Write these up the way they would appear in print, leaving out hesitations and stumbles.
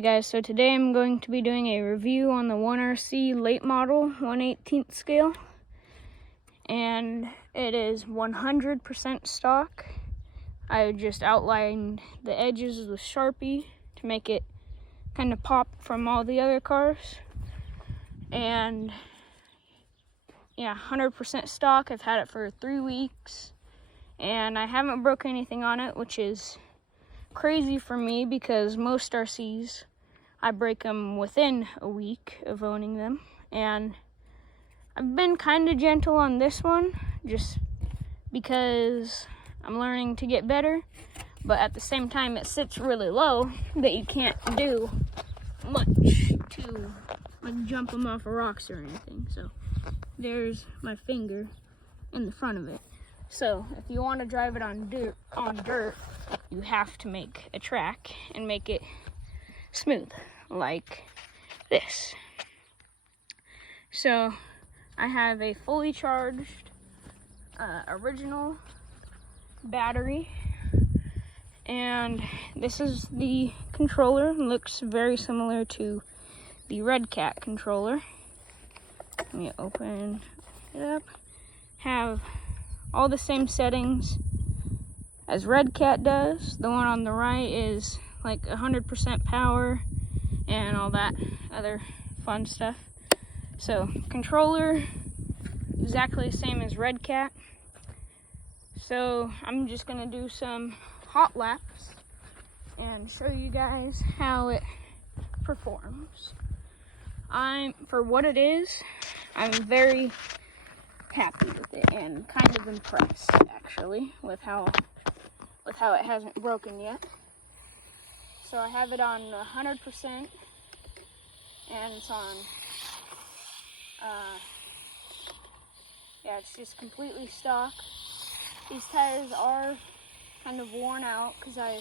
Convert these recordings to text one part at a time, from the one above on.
Hey guys, so today I'm going to be doing a review on the 1RC late model 1/18 scale, and it is 100% stock. I just outlined the edges with Sharpie to make it kind of pop from all the other cars, and yeah, 100% stock. I've had it for 3 weeks and I haven't broke anything on it, which is crazy for me because most RCs I break them within a week of owning them, and I've been kind of gentle on this one just because I'm learning to get better, but at the same time it sits really low that you can't do much to like jump them off of rocks or anything. So there's my finger in the front of it. So if you want to drive it on dirt, you have to make a track and make it smooth like this. So I have a fully charged original battery, and this is the controller. It looks very similar to the Red Cat controller. Let me open it up. Have all the same settings as Red Cat does. The one on the right is like 100% power and all that other fun stuff. So controller, exactly the same as Red Cat. So I'm just gonna do some hot laps and show you guys how it performs. For what it is, I'm very happy with it and kind of impressed actually with how it hasn't broken yet. So I have it on 100%, and it's on, yeah, it's just completely stock. These tires are kind of worn out because I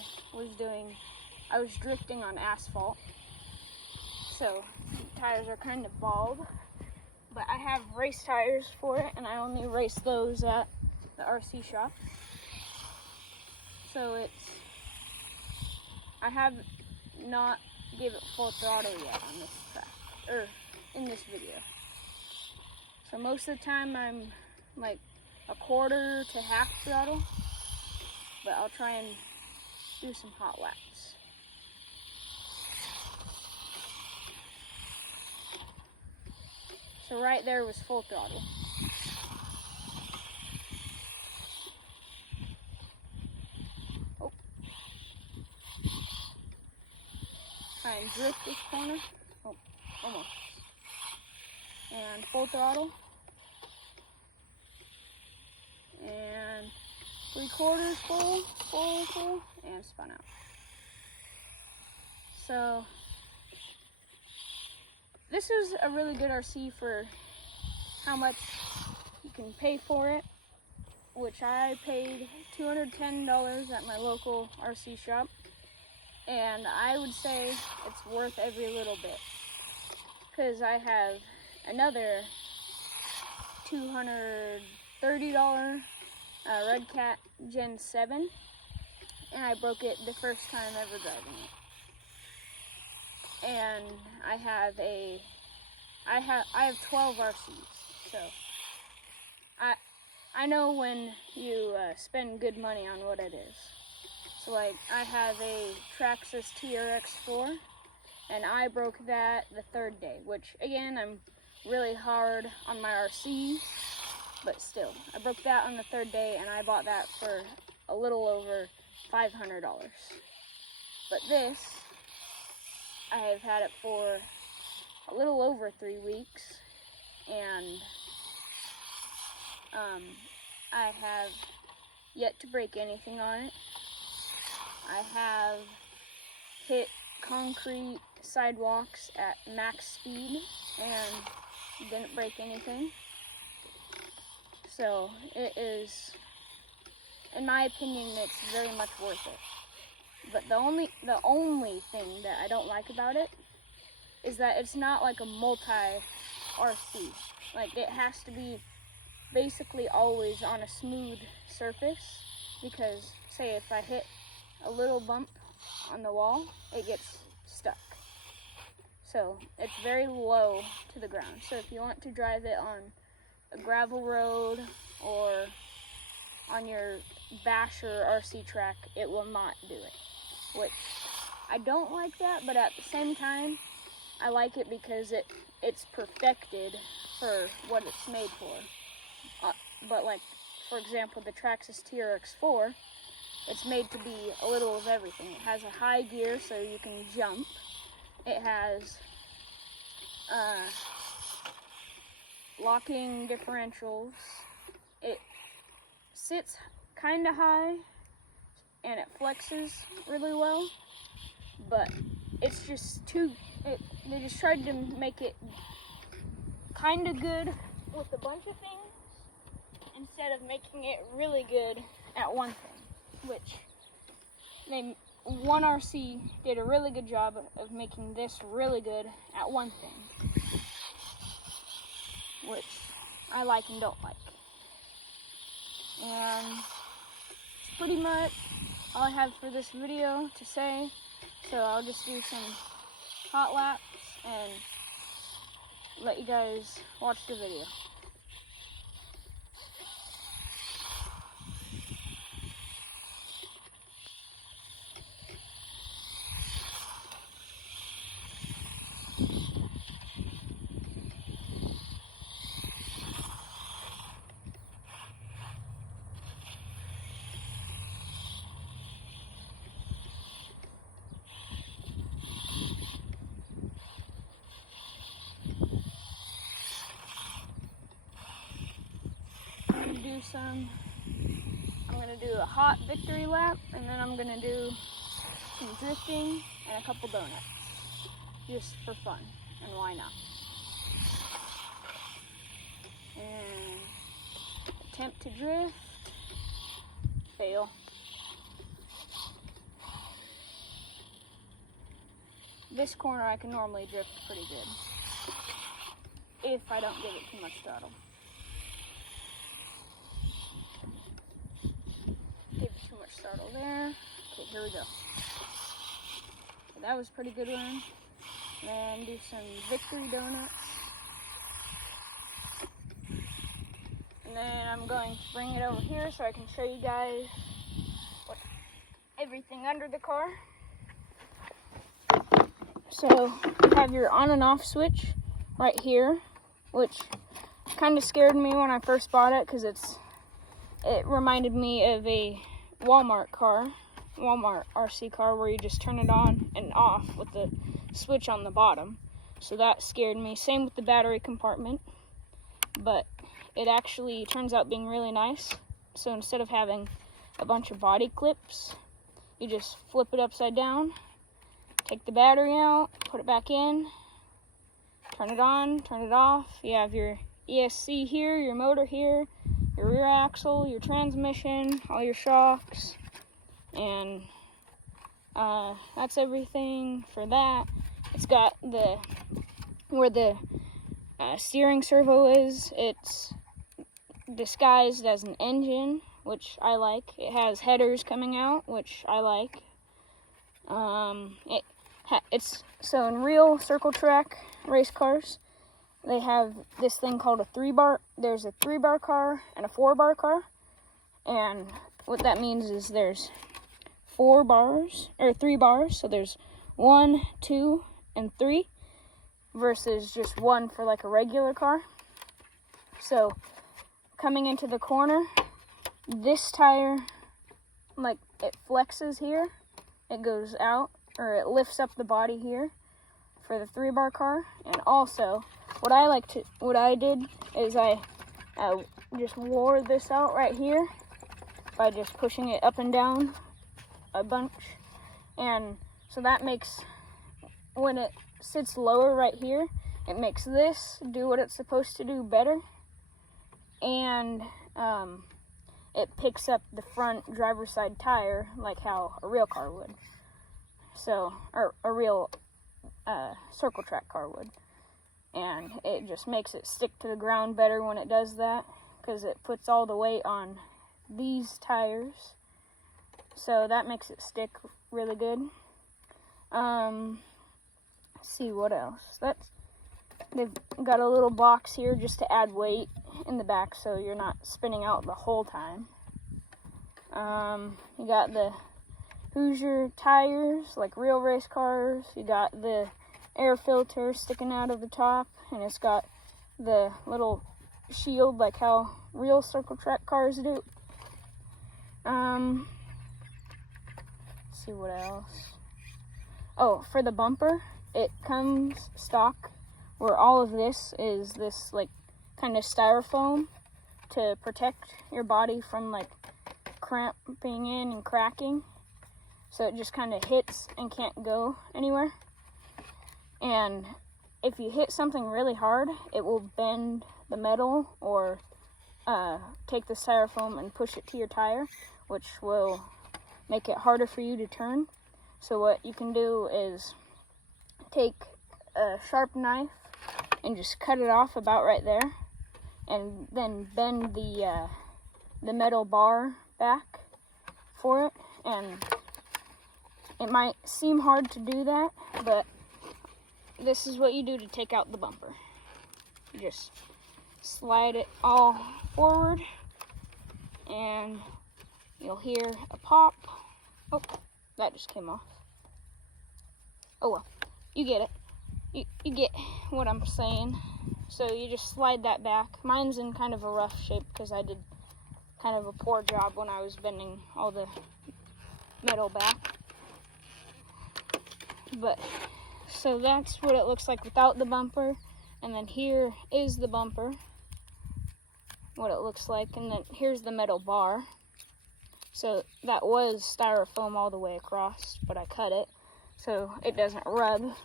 was drifting on asphalt. So the tires are kind of bald, but I have race tires for it, and I only race those at the RC shop. So I have not give it full throttle yet on this track, or in this video. So most of the time I'm like a quarter to half throttle, but I'll try and do some hot laps. So right there was full throttle. Try and drift this corner. Oh, almost. And full throttle. And 3/4 full, and spun out. So this is a really good RC for how much you can pay for it, which I paid $210 at my local RC shop. And I would say it's worth every little bit, because I have another $230 Red Cat Gen 7, and I broke it the first time ever driving it. And I have 12 RCs, so I know when you spend good money on what it is. So like I have a Traxxas TRX4, and I broke that the 3rd day, which again, I'm really hard on my RC, but still, I broke that on the 3rd day, and I bought that for a little over $500. But this, I have had it for a little over 3 weeks, and I have yet to break anything on it. I have hit concrete sidewalks at max speed and didn't break anything. So it is, in my opinion, it's very much worth it. But the only thing that I don't like about it is that it's not like a multi-RC. Like, it has to be basically always on a smooth surface, because say if I hit a little bump on the wall, it gets stuck. So it's very low to the ground. So if you want to drive it on a gravel road or on your Bash or RC track, it will not do it. Which I don't like that, but at the same time, I like it because it's perfected for what it's made for. But like, for example, the Traxxas TRX4, it's made to be a little of everything. It has a high gear so you can jump. It has locking differentials. It sits kind of high and it flexes really well, but it's just they just tried to make it kind of good with a bunch of things instead of making it really good at one thing, which 1RC did a really good job of making this really good at one thing, which I like and don't like. And it's pretty much all I have for this video to say, so I'll just do some hot laps and let you guys watch the video. I'm gonna do a hot victory lap, and then I'm gonna do some drifting and a couple donuts, just for fun, and why not? And attempt to drift, fail. This corner I can normally drift pretty good, if I don't give it too much throttle. Startle there. Okay, here we go. So that was a pretty good one. Then do some victory donuts. And then I'm going to bring it over here so I can show you guys everything under the car. So you have your on and off switch right here, which kind of scared me when I first bought it because it reminded me of a Walmart RC car where you just turn it on and off with the switch on the bottom. So that scared me. Same with the battery compartment, but it actually turns out being really nice. So instead of having a bunch of body clips, you just flip it upside down, take the battery out, put it back in, turn it on, turn it off. You have your ESC here, your motor here, your rear axle, your transmission, all your shocks, and that's everything for that. It's got where the steering servo is, it's disguised as an engine, which I like. It has headers coming out, which I like. It's so in real circle track race cars, they have this thing called a 3-bar. There's a 3-bar car and a 4-bar car. And what that means is there's 4 bars, or 3 bars. So there's 1, 2, and 3 versus just 1 for like a regular car. So coming into the corner, this tire, like it flexes here. It goes out, or it lifts up the body here for the 3-bar car. And also, what I did is I just wore this out right here by just pushing it up and down a bunch. And so that makes, when it sits lower right here, it makes this do what it's supposed to do better. And it picks up the front driver's side tire like how a real car would. So, or a real circle track car would. And it just makes it stick to the ground better when it does that, because it puts all the weight on these tires. So that makes it stick really good. see what else. They've got a little box here just to add weight in the back so you're not spinning out the whole time. You got the Hoosier tires, like real race cars. You got the air filter sticking out of the top, and it's got the little shield like how real circle track cars do. Let's see what else. Oh, for the bumper, it comes stock where all of this is this like kind of styrofoam to protect your body from like cramping in and cracking. So it just kind of hits and can't go anywhere. And if you hit something really hard, it will bend the metal or take the styrofoam and push it to your tire, which will make it harder for you to turn. So what you can do is take a sharp knife and just cut it off about right there, and then bend the metal bar back for it. And it might seem hard to do that, but this is what you do to take out the bumper. You just slide it all forward, and you'll hear a pop. Oh, that just came off. Oh well, you get it. You get what I'm saying. So you just slide that back. Mine's in kind of a rough shape because I did kind of a poor job when I was bending all the metal back. But so that's what it looks like without the bumper. And then here is the bumper, what it looks like. And then here's the metal bar. So that was styrofoam all the way across, but I cut it so it doesn't rub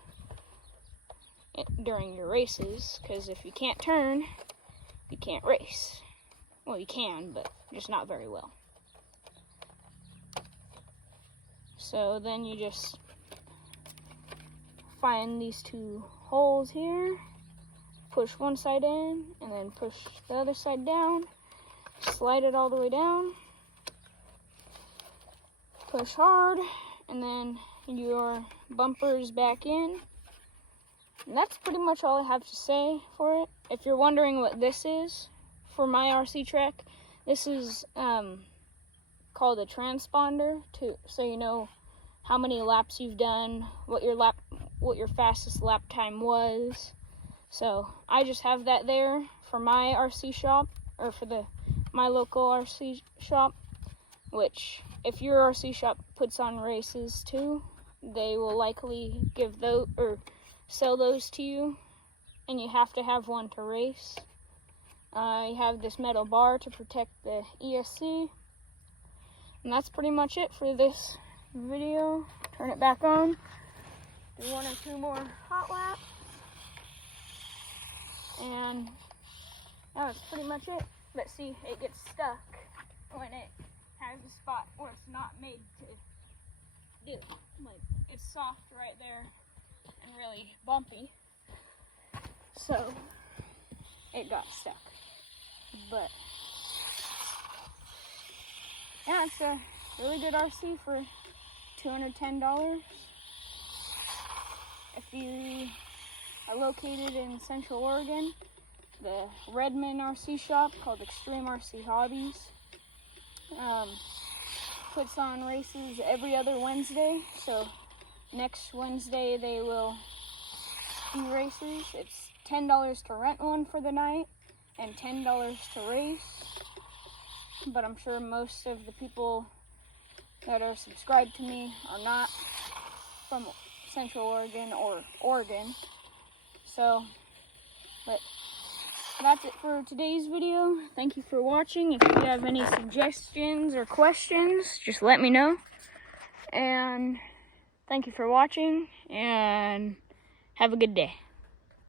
during your races, because if you can't turn, you can't race. Well, you can, but just not very well. So then you just find these two holes here, push one side in, and then push the other side down, slide it all the way down, push hard, and then your bumper's back in. And that's pretty much all I have to say for it. If you're wondering what this is for my RC track, this is called a transponder, so you know how many laps you've done, what your fastest lap time was. So I just have that there for my RC shop, or for my local RC shop, which if your RC shop puts on races too, they will likely give those or sell those to you, and you have to have one to race. You have this metal bar to protect the ESC, and that's pretty much it for this video. Turn it back on, do 1 or 2 more hot laps, and that's pretty much it. But see, it gets stuck when it has a spot where it's not made to do. Like, it's soft right there and really bumpy, so it got stuck. But yeah, it's a really good RC for $210. If you are located in Central Oregon, the Redmond RC shop, called Extreme RC Hobbies, puts on races every other Wednesday. So next Wednesday they will do races. It's $10 to rent one for the night and $10 to race. But I'm sure most of the people that are subscribed to me are not from Central Oregon or Oregon. So, but that's it for today's video. Thank you for watching. If you have any suggestions or questions, just let me know. And thank you for watching, and have a good day.